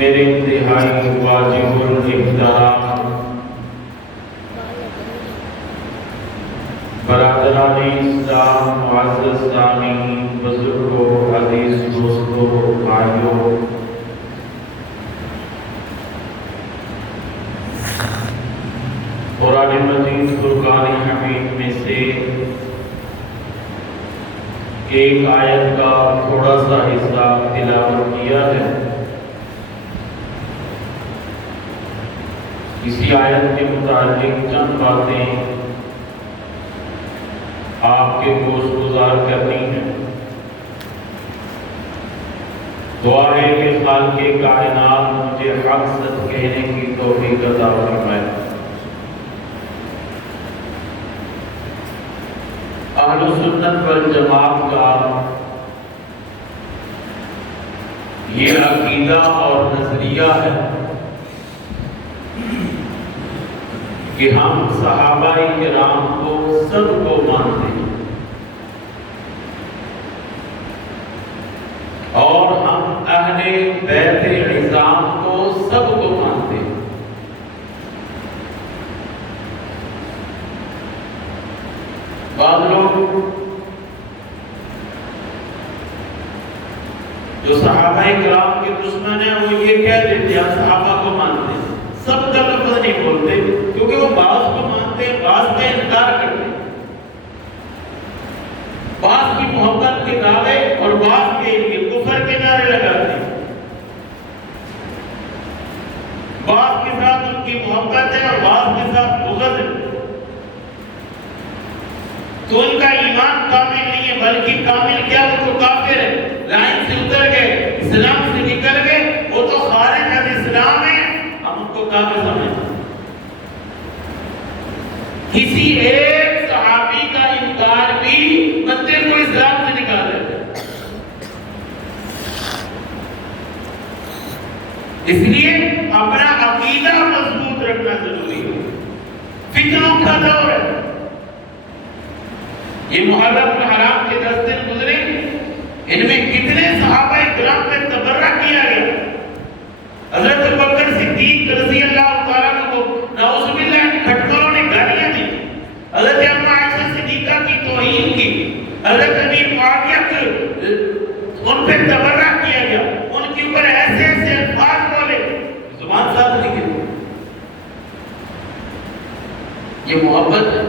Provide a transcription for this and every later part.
میرے انتہائی واجب الاحترام برادران اسلام، معزز سامعین، بزرگوں، عزیز دوستوں، بھائیوں، قرآن مجید فرقان حمید میں سے ایک آیت کا تھوڑا سا حصہ تلاوت کیا ہے۔ اسی آیت کے متعلق چند باتیں آپ کے گوش گزار کرنی ہے۔ دعا ہے کہ خالق کائنات مجھے حق سچ کہنے کی توفیق عطا فرمائے۔ اہل سنت والجماعت کا یہ عقیدہ اور نظریہ ہے کہ ہم صحابہ کرام کو سب کو مانتے ہیں اور ہم اہل بیت عظام کو سب کو مانتے ہیں۔ بعض لوگ جو صحابہ کرام کے دشمن ہیں وہ یہ کہہ دیتے ہیں ہم صحابہ کو مانتے ہیں، دعوے اور بعض کے لیے کفر کے نعرے لگاتے ہیں، بعض کے ساتھ ان کی محبت ہے اور بعض کے ساتھ بغض ہے، تو ان کا ایمان کامل نہیں ہے، بلکہ کامل کیا، وہ تو کافر ہے، لائن سے اتر گئے، اسلام سے نکل گئے، وہ تو خارج از اسلام ہے، ہم ان کو کافر سمجھتے ہیں۔ کسی ایک صحابی کا انکار بھی بندے کو اسلام سے نکال دیتا ہے۔ اس لیے اپنا عقیدہ مضبوط رکھنا ضروری ہے۔ فتنوں کا دور ہے، یہ محرم الحرام کے 10 دن گزرے، ان میں کتنے صحابہ کرام پہ تبرہ کیا گیا۔ حضرت ابوبکر صدیق رضی اللہ تعالیٰ عنہ کو نعوذ باللہ کھٹملوں نے گالیاں دی، حضرت اما عائشہ صدیقہ کی توہین کی، حضرت امیر معاویہ ان پہ تبرہ کیا گیا، ان کے اوپر ایسے ایسے الفاظ بولے، زبان ساتھ نہیں کی۔ یہ محبت ہے،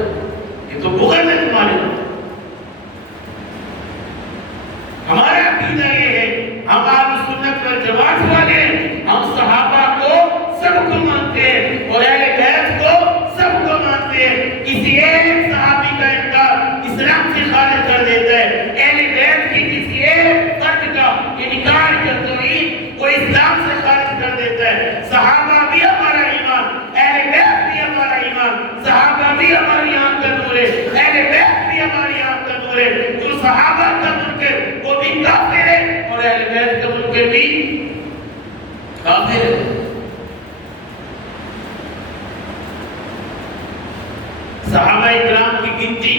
یہ تو بغض ہے تمہارے۔ ہمارا عقیدہ یہ ہے، ہم اہل سنت والجماعت والے ہیں، ہم صحابہ کو سب کو مانتے ہیں اور اہل بیت کو سب کو مانتے ہیں۔ کسی ایک صحابی کا انکار اسلام سے خارج کر دیتا ہے، اہل بیت کی کسی ایک فرد کا انکار یا توہین وہ اسلام سے خارج کر دیتا ہے۔ صحابہ بھی ہمارا ایمان، اہل بیت بھی ہمارا ایمان، صحابہ بھی ہماری آنکھ کا نور ہے، اہل بیت بھی ہماری آنکھ کا نور ہے۔ جو صحابہ کا منکر وہ بھی کافر ہے اور اہل بیت کا منکر بھی کافر ہے۔ صحابہ اکرام کی گنتی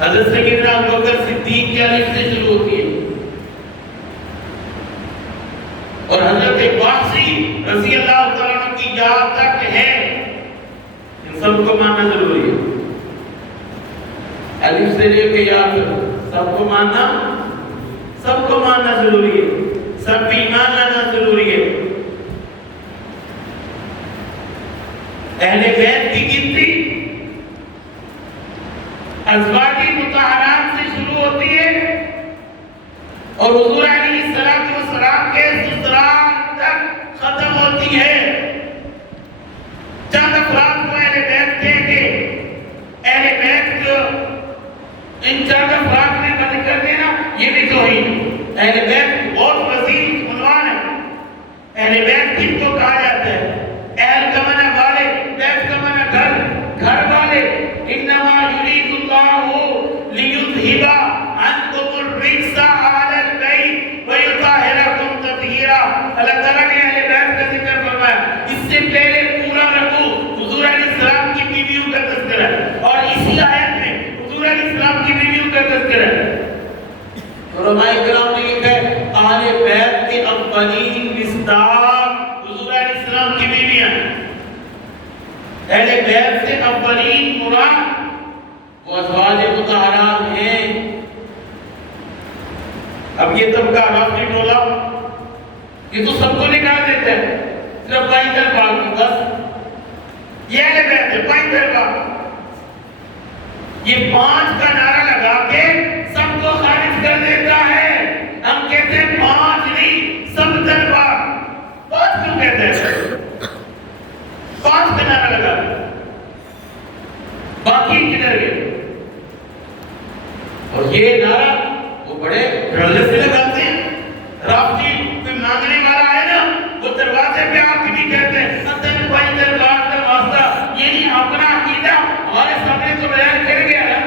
حضرت سیدنا ابوبکر صدیق کے الف سے شروع ہوتی ہے اور حضرت واصی رضی اللہ تعالیٰ عنہ کی یاد تک ہے، ان سب کو ماننا ضروری ہے۔ الف سے لے کے یاد سب کو ماننا، سب کو ماننا ضروری ہے، سب بھی ایمان لانا ضروری ہے۔ اہل بیت کی گنتی ازواج مطہرات سے شروع ہوتی ہے اور حضور علیہ السلام کے سسرال تک ختم ہوتی ہے۔ چند افراد کو اہل بیت دے کے اہل بیت کو ان چند افراد میں بند کر دینا، یہ بھی توہین۔ اہل بیت بہت وسیع عنوان ہے۔ اہل بیت کن کو کہا جاتا ہے؟ اہل کا معنی والے، بیت کا معنی گھر، گھر والے۔ انما یرید اللہ لیذھب عنکم الرجس اہل البیت ویطہرکم تطہیرا۔ اللہ تعالیٰ نے اہل بیت کا ذکر فرمایا، اس سے پہلے پورا رکوع حضور علیہ السلام کی بیویوں کا تذکرہ ہے اور اسی آیت میں حضور علیہ السلام کی بیویوں کا تذکرہ ہے۔ علماء کرام نے لکھا ہے اہل بیت کے اولین مصداق حضور علیہ السلام کی بیویاں ہیں۔ اہل بیت سے اولین مراد وہ ازواج مطہرات ہیں۔ اب یہ طبقہ رافضی ٹولہ یہ تو سب کو نکال دیتا ہے، صرف پائیں دربار کو، بس یہ اہل بیت ہے، پائیں دربار۔ یہ 5 کا نعرہ لگا کے سب کو خارج کر دیتا ہے۔ ہم کہتے ہیں 5 نہیں، سب دربار۔ 5 کیوں کہتے ہیں؟ 5 کا نعرہ لگا دیا، باقی کدھر گئے؟ اور یہ نعرہ وہ بڑے رلے سے لگاتے ہیں۔ رافضی کوئی مانگنے والا ہے نا، وہ دروازے پہ آ کے بھی کہتے ہیں ستن پائی دربار کا واسطہ، یہ نہیں اپنا عقیدہ ہمارے سامنے تو بیان کر گیا ہے۔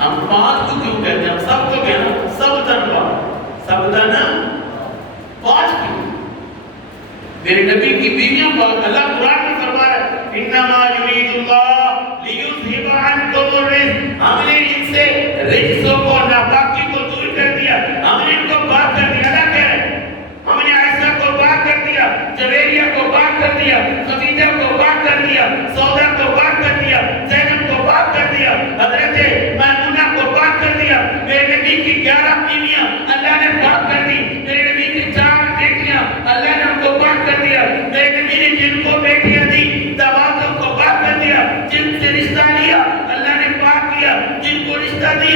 ہم 5 کو کیوں کہتے ہیں؟ ہم سب کو کہنا، سب دربار، سب دربار 5 کیوں؟ میرے نبی کی بیویوں پر اللہ قرآن میں فرما رہا ہے انما یرید اللہ لیذھب عنکم الرجس، ہم نے ان سے رجسوں کو، ناپاکی کو دور کر دیا، ہم نے ان کو پاک کر دیا۔ اللہ کہہ رہے ہیں ہم نے عائشہ کو پاک کر دیا، جویریہ کو پاک کر دیا، خدیجہ کو پاک کر دیا، سودا کو پاک کر دیا، زینب کو پاک کر دیا، حضرت میمونہ کو پاک کر دیا۔ میرے نبی کی 11 بیویاں اللہ نے پاک کر دی، میرے نبی کی 4 بیٹیاں اللہ نے ان کو پاک کر دیا، میرے نبی نے جن کو بیٹیاں دی دعواتوں کو پاک کر دیا، جن سے رشتہ لیا اللہ نے پاک کیا، جن کو رشتہ دیا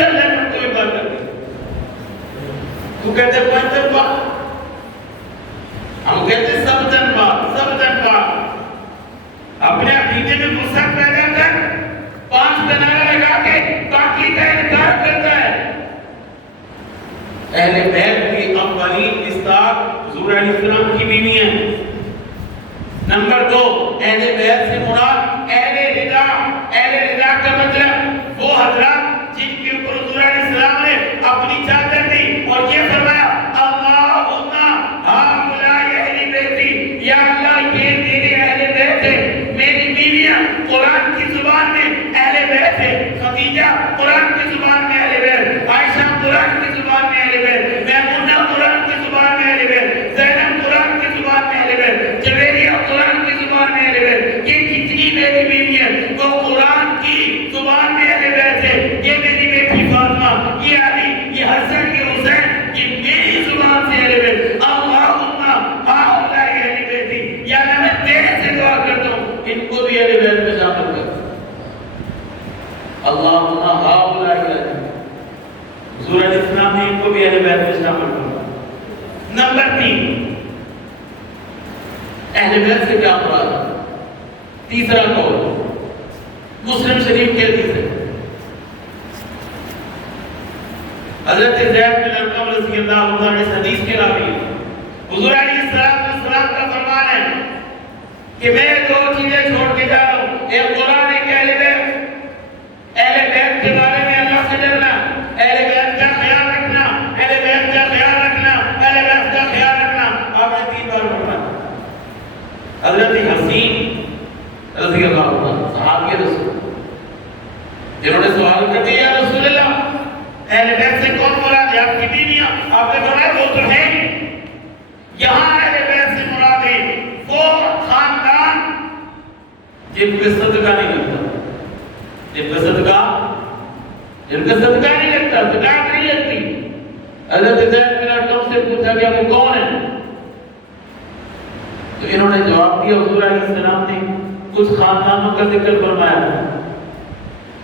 کہتے ہیں 75 بار، ہم کہتے ہیں 70 بار، 70 بار۔ اپنے عقیدے میں غصہ پیدا کر 5 کا نعرہ لگا کے باقی کا انکار کرتا ہے۔ اہل بیت کی اولین مصداق حضور علیہ السلام کی بیوی ہیں۔ نمبر 2، اہل بیت سے مراد اہل رضا۔ اہل رضا کا مطلب وہ حضرات جن کے اوپر حضور علیہ السلام نے اپنی چادر دی اور یہ فرمایا اللہم ہؤلاء اہل بیتی، یا اللہ یہ میرے اہل بیت ہے، میری بیویاں قرآن کی زبان میں اہل بیت ہے، خدیجہ قرآن کی زبان میں اہل بیت، عائشہ قرآن کی زبان میں اہل بیت، میمونہ قرآن کی زبان میں اہل بیت، زینب قرآن کی زبان میں اہل بیت، جویریہ قرآن کی زبان میں اہل بیت۔ یہ جتنی میری بیوی ہے وہ قرآن کی زبان میں اہل بیت ہے۔ یہ میری بیٹی فاطمہ، یہ علی، یہ حسن، یہ حسین، یہ میری زبان سے اہل بیت۔ اللہم ہؤلاء اہل بیتی، یا اللہ میں تیرے سے دعا کرتا ہوں ان کو بھی اہل بیت میں شامل کر۔ اللہم ہؤلاء اہل بیت، حضور علیہ السلام نے ان کو بھی اہل بیت میں شامل کر۔ نمبر 3، اہل بیت سے کیا مراد ہے؟ تیسرا قول مسلم شریف کے حدیث ہے، حضرت زید بن ارقم رضی اللہ عنہ نے اس حدیث کے راوی ہیں۔ حضور علیہ السلام کا فرمان ہے کہ میں 2 چیزیں چھوڑ کے جا رہا ہوں، ایک قرآن، ایک اہل بیت۔ اہل بیت کے بارے میں اللہ سے ڈرنا، اہل بیت کا خیال رکھنا، اہل بیت کا خیال رکھنا، اہل بیت کا خیال رکھنا۔ آپ نے 3 بار پڑھنا۔ حضرت حسین رضی اللہ عنہ صحابی رسول جنہوں نے سوال کر دیا یا رسول اللہ اہل بیت سے کون مراد ہے؟ آپ کی بیویاں۔ آپ نے فرمایا وہ تو ہیں، یہاں اہل بیت سے مراد ہے وہ خاندان جن پہ صدقہ نہیں لگتا، جن کا صدقہ نہیں لگتا، زکات نہیں لگتی۔ حضرت زید بن ارقم سے پوچھا گیا وہ کون ہے؟ تو انہوں نے جواب دیا، حضور علیہ السلام نے کچھ خاندانوں کا ذکر فرمایا،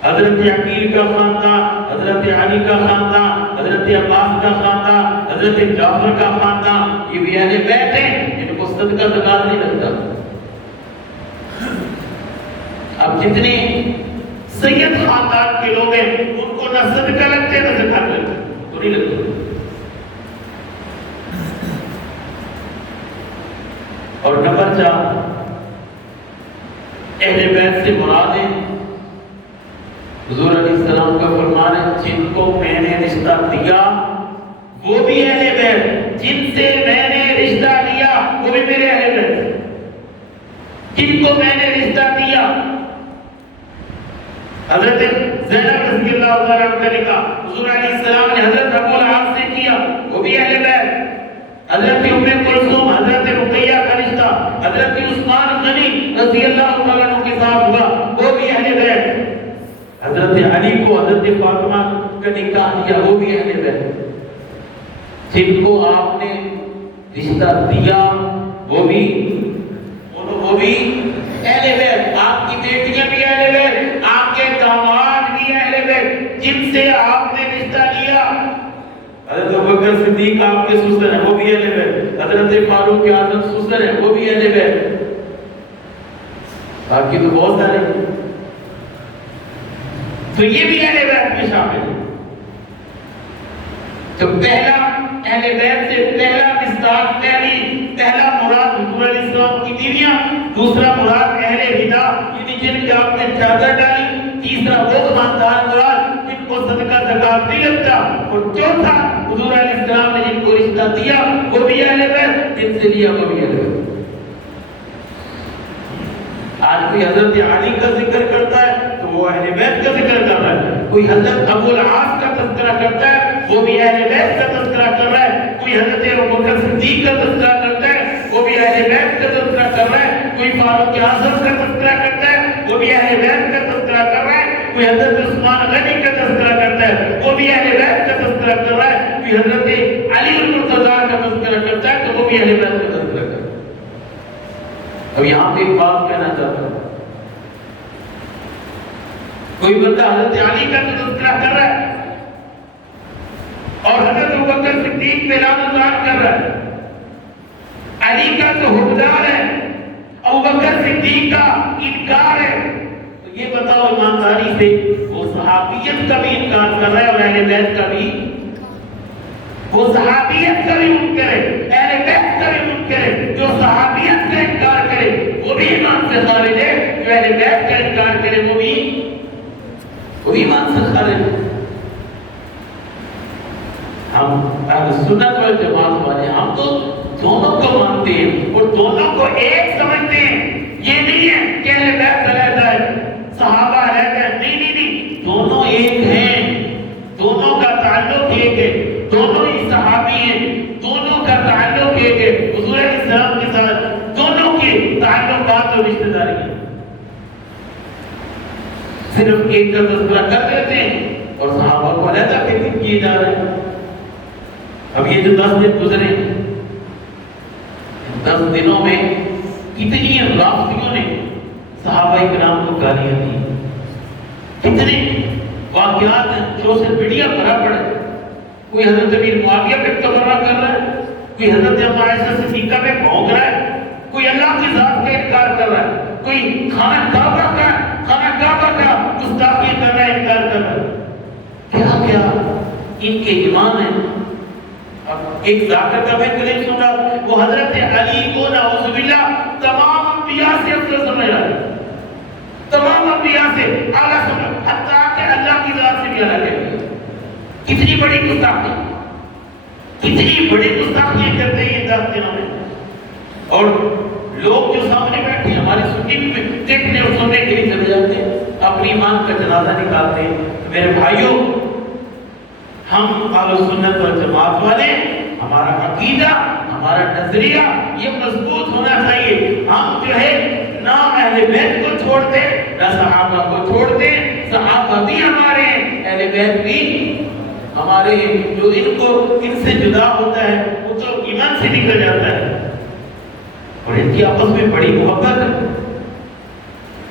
حضرت عقیل کا خاندان، حضرت علی کا خاندان، حضرت عباس کا خاندان، حضرت جعفر کا خاندان، یہ بھی اہل بیت ہیں جن کو صدقہ زکات نہیں لگتا۔ اب جتنے سید خاندان کے لوگ ہیں ان کو نہ صدقہ لگتے نہ زکات لگتے، تو نہیں لگتا۔ اور نمبر 4، اہل بیت سے مراد ہے حضور علیہ السلام کا فرمان ہے جن کو میں نے رشتہ دیا وہ بھی اہل بیت، جن سے میں نے رشتہ لیا وہ بھی میرے اہل بیت۔ جن کو میں نے رشتہ دیا، حضرت زینب رضی اللہ تعالیٰ عنہ کا نکاح حضور علیہ السلام نے حضرت ابو العاص سے کیا، وہ بھی اہل بیت۔ حضرت ام کلثوم، حضرت رقیہ کا رشتہ حضرت عثمان غنی رضی اللہ تعالیٰ عنہ کے ساتھ ہوا، وہ بھی اہل بیت۔ حضرت علی کو حضرت فاطمہ کا نکاح دیا، وہ بھی اہل بیت۔ جن کو آپ نے رشتہ دیا وہ بھی اہل بیت۔ آپ کی بیٹیاں بھی اہل بیت، آپ کے داماد بھی اہل بیت، جن سے آپ نے رشتہ لیا۔ حضرت ابوبکر صدیق آپ کے سسر ہیں، وہ بھی اہل بیت۔ حضرت فاروق اعظم سسر ہیں، وہ بھی اہل بیت۔ آپ کی تو بہت سارے، تو یہ بھی اہل بیت میں شامل ہے۔ تو پہلا اہل بیت سے پہلا مصداق، پہلا مراد حضور علیہ السلام کی بیویاں، دوسرا مراد اہل ہدا یعنی جن کے آپ نے چادر ڈالی، تیسرا وہ خاندان مراد جن کو صدقہ زکات نہیں لگتا، اور چوتھا حضور علیہ السلام نے جن کو رشتہ دیا وہ بھی اہل بیت، جن سے لیا وہ بھی اہل بیت۔ آج کوئی حضرت علی کا ذکر کرتا ہے تو وہ اہل بیت کا ذکر کر رہا ہے، کوئی حضرت ابو العاص کا تذکرہ کرتا ہے وہ بھی اہل بیت کا تذکرہ کر رہا ہے، کوئی حضرت ابوبکر صدیق کا تذکرہ کرتا ہے وہ بھی اہل بیت کا تذکرہ کر رہا ہے، کوئی فاروق اعظم کا تذکرہ کرتا ہے وہ بھی اہل بیت کا تذکرہ کر رہا ہے، کوئی حضرت عثمان غنی کا تذکرہ کرتا ہے وہ بھی اہل بیت کا تذکرہ کر رہا ہے، کوئی حضرت علی المرتضیٰ کا تذکرہ کرتا ہے تو وہ بھی اہل بیت کا تذکرہ کرتا ہے۔ اب یہاں پہ ایک بات کہنا چاہتا ہوں، کوئی بندہ حضرت علی کا تذکرہ کر رہا ہے اور حضرت ابوبکر صدیق صدیق پہ لعنت کر رہا ہے، علی کا تو حکمران ہے، ابوبکر صدیق کا انکار ہے، تو یہ بتاؤ ایمانداری سے وہ صحابیت کا بھی انکار کر رہا ہے اور اہل بیت کا بھی، وہ صحابیت کا بھی منکر ہے، اہل بیت کا بھی منکر ہے۔ جو صحابیت کا انکار کرے وہ بھی ایمان سے خارج ہے، جو اہل بیت کا انکار کرے وہ بھی ایمان سے خارج ہے۔ ہم اہل سنت والجماعت والے ہم تو دونوں کو مانتے ہیں اور دونوں کو ایک سمجھتے ہیں۔ یہ نہیں ہے کہ اہل بیت علیحدہ ہے، صحابہ علیحدہ ہے، نہیں، دونوں ایک ہیں، دونوں کا تعلق ایک ہے، دونوں ہی صحابی ہیں، دونوں کا تعلق ایک ہے، حضور علیہ السلام کے ساتھ دونوں کے تعلقات اور رشتہ داری ہیں۔ صرف ایک کا تذکرہ کر دیتے ہیں اور صحابہ کو علیحدہ کیے جا رہے ہیں۔ اب یہ جو 10 دن گزرے، 10 دنوں میں کتنی رافضیوں نے صحابہ کرام کو گالیاں دی، کتنے واقعات ہیں جو سے میڈیا بھرا پڑے۔ کوئی حضرت امیر معاویہ پہ تبرہ کر رہا ہے، کوئی حضرت اما عائشہ صدیقہ پہ بھونک رہا ہے، کوئی اللہ کی ذات کا انکار کر رہا ہے، کوئی خانہ کعبہ کا گستاخی کر رہا ہے، انکار کر رہا ہے۔ کیا کیا ان کے ایمان ہے۔ اب ایک ذاکر کا میں کلیم سن رہا، وہ حضرت علی کو نعوذ باللہ تمام انبیاء سے افضل سمجھ رہا ہے، تمام انبیاء سے اعلیٰ سمجھ، حتیٰ کہ اللہ کی ذات سے بھی الگ ہے۔ کتنی بڑی گستاخی، کتنی بڑی گستاخیاں کرتے ہیں یہ 10 دنوں میں۔ اور لوگ جو سامنے بیٹھے ہیں ہماری سنی بھی دیکھنے اور سننے کے لیے چلے جاتے ہیں، اپنی ایمان کا جنازہ نکالتے ہیں۔ میرے بھائیوں، ہم اہل سنت والجماعت والے، ہمارا عقیدہ، ہمارا نظریہ یہ مضبوط ہونا چاہیے۔ ہم جو ہے نہ اہل بیت کو چھوڑتے نہ صحابہ کو چھوڑتے، صحابہ بھی ہمارے ہیں، اہل بیت بھی ہمارے ہیں۔ جو ان سے جدا ہوتا ہے وہ تو ایمان سے نکل جاتا ہے، اور ان کی آپس میں بڑی محبت ہے۔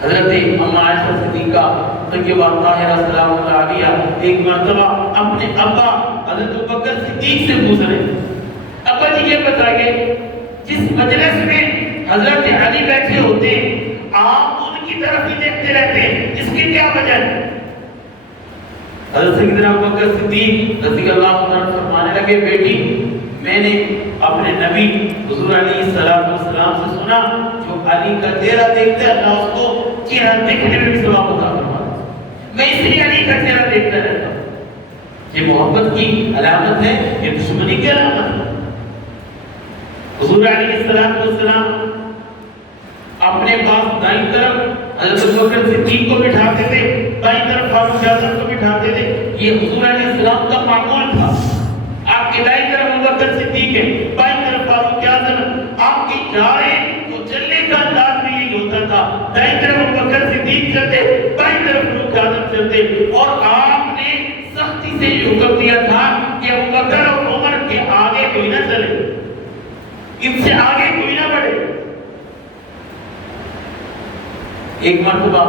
حضرت اما عائشہ صدیقہ طیبہ طاہرہ سلام اللہ علیہ ایک مرتبہ اپنے ابا حضرت ابوبکر صدیق سے پوچھ رہے ہیں، ابا جی یہ بتائیے جس مجلس میں حضرت علی بیٹھے ہوتے ہیں آپ ان کی طرف ہی دیکھتے رہتے ہیں، اس کی کیا وجہ ہے؟ حضرت سیدنا ابوبکر صدیق رضی اللہ عنہ فرمانے لگے، بیٹی میں نے اپنے نبی حضور علیہ السلام سے سنا، جو علی کا چہرہ دیکھتا ہے اللہ اس کو چہرہ دیکھنے میں بھی ثواب عطا فرماتا ہے، میں اس لیے علی کا چہرہ دیکھتا رہتا ہوں۔ یہ محبت کی علامت ہے، یہ دشمنی کی علامت ہے۔ حضور علیہ السلام اپنے پاس دائیں طرف حضرت ابوبکر صدیق کو بٹھاتے تھے، بائیں طرف فاروق اعظم کو بٹھاتے تھے، یہ حضور علیہ السلام کا معمول تھا۔ آپ کے دائیں طرف ابوبکر صدیق ہے، بائیں طرف فاروق اعظم، آپ کی جائے تو چلنے کا انداز میں یہی ہوتا تھا، دائیں طرف ابوبکر صدیق چلتے، بائیں طرف فاروق اعظم چلتے، اور آپ نے سختی سے یہ حکم دیا تھا کہ ابوبکر اور عمر کے آگے کوئی نہ چلے، ان سے آگے کوئی نہ بڑھے۔ ایک مرتبہ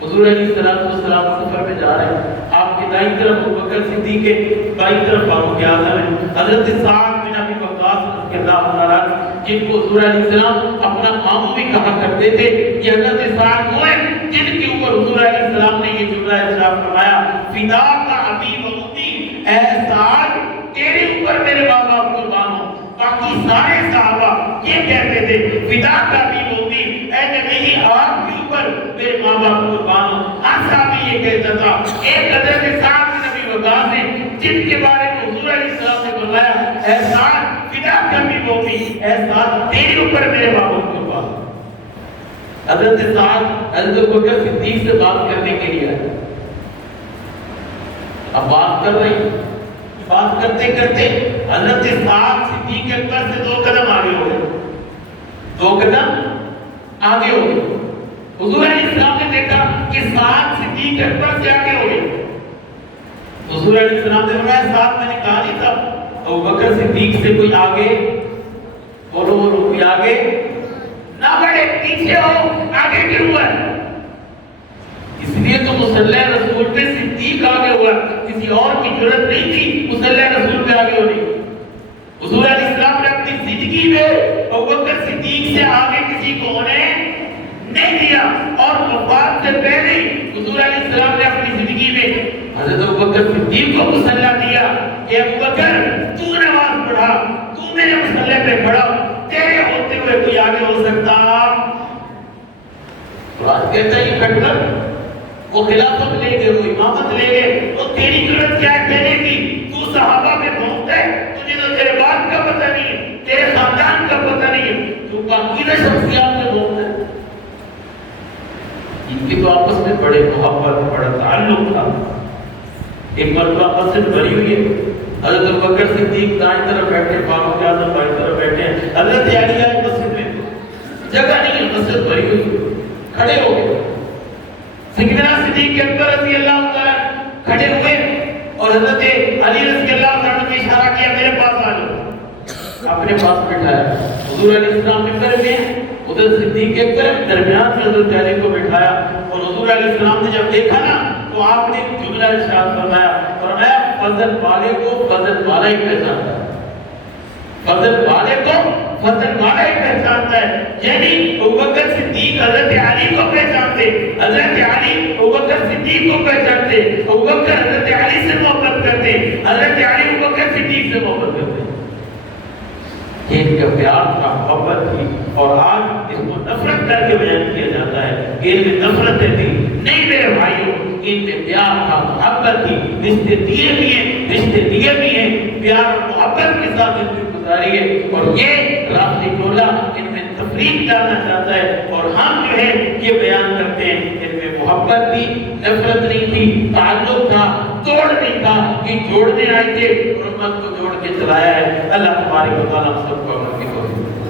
حضور علیہ السلام سفر میں جا رہے ہیں، آپ کے دائیں طرف ابوبکر صدیق ہے، بائیں طرف فاروق اعظم ہے۔ حضرت سعد بن ابی وقاص رضی اللہ عنہ جن کو حضور علیہ السلام اپنا ماموں بھی کہا کرتے تھے، یہ حضرت سعد وہ ہیں جن کے اوپر حضور علیہ السلام نے یہ جملہ ارشاد فرمایا، فداک ابی و امی، اے سعد تیرے اوپر میرے ماں باپ قربان ہوں۔ باقی سارے صحابہ یہ کہتے تھے، فداک ابی و امی، اے نبی آپ کے اوپر میرے ماں باپ قربان ہوں۔ ہر صحابی یہ کہتا تھا۔ ایک حضرت سعد بن ابی وقاص ہیں جن کے بارے میں حضور علیہ السلام نے فرمایا، اے سعد فداک ابی و امی، اے سعد تیرے اوپر میرے ماں باپ قربان ہوں۔ حضرت سعد حضرت ابوبکر صدیق سے بات کرنے کے لیے آئے، اب بات کر رہے ہیں، بات کرتے کرتے حضرت سعد صدیق اکبر سے 2 قدم آگے ہو گئے، 2 قدم آگے ہو گئے۔ حضور علیہ السلام نے دیکھا کہ سعد صدیق اکبر سے آگے ہو گئے، حضور علیہ السلام نے فرمایا، سعد میں نے کہا نہیں تھا ابوبکر صدیق سے کوئی آگے بولو، کوئی آگے نہ بڑھے، پیچھے ہو، آگے کیوں ہوا ہے؟ اس لیے تو مصلی رسول پہ صدیق آگے ہوا، اس کسی اور کی ضرورت نہیں تھی مصلی رسول پہ آگے ہونے کی. حضور علیہ السلام نے اپنی زندگی میں ابوبکر صدیق سے آگے کسی کو ہونے نہیں دیا. اور وفات سے پہلے حضور علیہ السلام نے اپنی زندگی میں حضرت ابوبکر صدیق کو مصلی دیا کہ ابوبکر تو نماز پڑھا, تو میرے مصلی پہ پڑھا, تیرے ہوتے ہوئے کوئی آگے ہو سکتا. تو آج کہتا ہے یہ کٹر وہ خلافت لے گئے, وہ امامت لے گئے, وہ تیری ضرورت کیا ہے کہنے کی؟ تو صحابہ میں گھومتا ہے, تجھے تو تیرے باپ کا پتہ نہیں ہے, تیرے خاندان کا پتہ نہیں ہے, تو باقی شخصیات میں گھومتا ہے. ان کی تو آپس میں بڑے محبت, بڑا تعلق تھا. ایک مرتبہ مسجد بھری ہوئی ہے, حضرت ابوبکر صدیق دائیں طرف بیٹھے, فاروق اعظم بائیں طرف بیٹھے ہیں. حضرت علی آئے مسجد میں, جگہ نہیں ہے, مسجد بھری ہوئی, کھڑے ہو گئے. سیدنا صدیق اکبر رضی اللہ تعالیٰ کھڑے ہوئے اور حضرت علی رضی اللہ تعالیٰ نے اشارہ کیا میرے پاس آ جاؤ, اپنے پاس بٹھایا. حضور علیہ السلام ممبر میں, ادھر صدیق اکبر درمیان میں حضرت علی کو بٹھایا. اور حضور علیہ السلام نے جب دیکھا نا تو آپ نے جملہ ارشاد فرمایا فضل والے کو فضل والا ہی پہچانتا ہے, فضل والے کو فضل والا ہی پہچانتا ہے. یعنی ابوبکر صدیق حضرت علی کو پہچانتے, حضرت علی ابوبکر صدیق کو پہچانتے, ابوبکر حضرت علی سے محبت کرتے, حضرت علی ابوبکر صدیق سے محبت کرتے. یہ ان کا پیار تھا, محبت تھی. اور آج اس کو نفرت کر کے بیان کیا جاتا ہے کہ ان میں نفرتیں تھی. نہیں میرے بھائیوں, ان میں پیار تھا, محبت تھی. رشتے دیے بھی ہیں, رشتے دیے بھی ہیں, پیار اور محبت کے ساتھ ان کی گزاری ہے. اور یہ رافضی ٹولہ ان میں تفریق ڈالنا چاہتا ہے, اور ہم جو ہے یہ بیان کرتے ہیں ان میں محبت تھی, نفرت نہیں تھی, تعلق تھا, توڑ نہیں تھا. یہ جوڑنے آئے تھے اور امت کو جوڑ کے چلایا ہے. اللہ تبارک و تعالیٰ ہم سب کو عمل کی توفیق